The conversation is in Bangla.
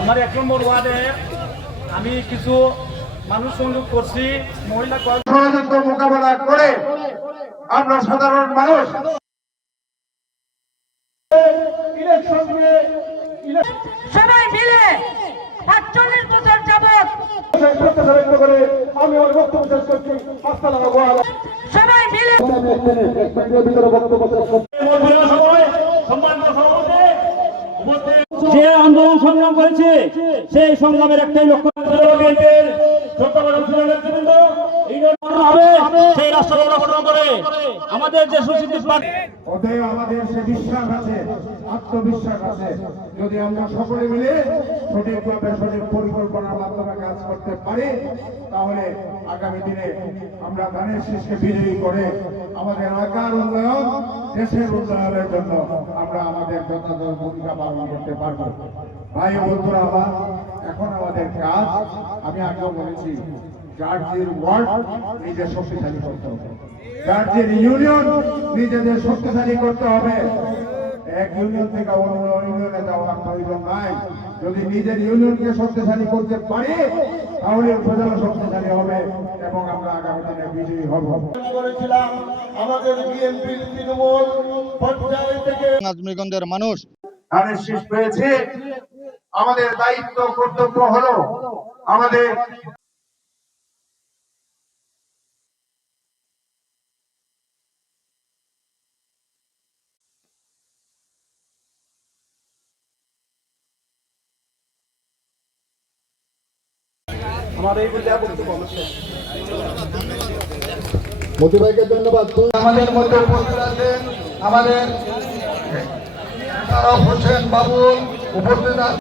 আমার 1 নম্বর ওয়ার্ডে আমি কিছু মানুষ সংযোগ করছি, মহিলা ষড়যন্ত্র মোকাবেলা করে আমরা সাধারণ মানুষ সবাই মিলে ৪৮ বছর যাবৎ আমি আমার বক্তব্য শেষ করছি। সবাই মিলে যে আন্দোলন সংগ্রাম করেছে সেই সংগ্রামের একটাই লক্ষ্য সেই রাষ্ট্র গঠন করে আমাদের যে সুচিন্তিত ওদের আমাদের সে বিশ্বাস আছে, আত্মবিশ্বাস আছে। যদি আমরা সকলে মিলে সঠিকভাবে সঠিক পরিকল্পনার মাধ্যমে কাজ করতে পারি, তাহলে আগামী দিনে আমরা ধানের শীষকে বিজয়ী করে আমাদের এলাকার উন্নয়ন, দেশের উন্নয়নের জন্য আমরা আমাদের যথাযথ ভূমিকা পালন করতে পারবো। ভাই বন্ধুরা আমার, এখন আমাদের কাজ, আমি আগেও বলেছি, জার্জির ওয়ার্ড নিজে শক্তিশালী করতে হবে, জার্জির ইউনিয়ন নিজেদের শক্তিশালী করতে হবে। এক ইউনিয়ন থেকে অন্য ইউনিয়নে যাওয়ার প্রয়োজন নাই। যদি নিজের ইউনিয়নকে শক্তিশালী করতে পারি, তাহলে উপজেলা শক্তিশালী হবে এবং আমরা আগামী দিনে বিজয়ী হব। করেছিলাম আমাদের বিএনপি তৃণমূল পর্যায় থেকে নাজমীগঞ্জের মানুষ ধানের শীষ পেয়েছে। আমাদের দায়িত্ব কর্তব্য হলো আমাদের মোটিভাইকে ধন্যবাদ। আমাদের মধ্যে উপস্থিত আছেন আমাদের হোসেন বাবুল উপস্থিত আছেন।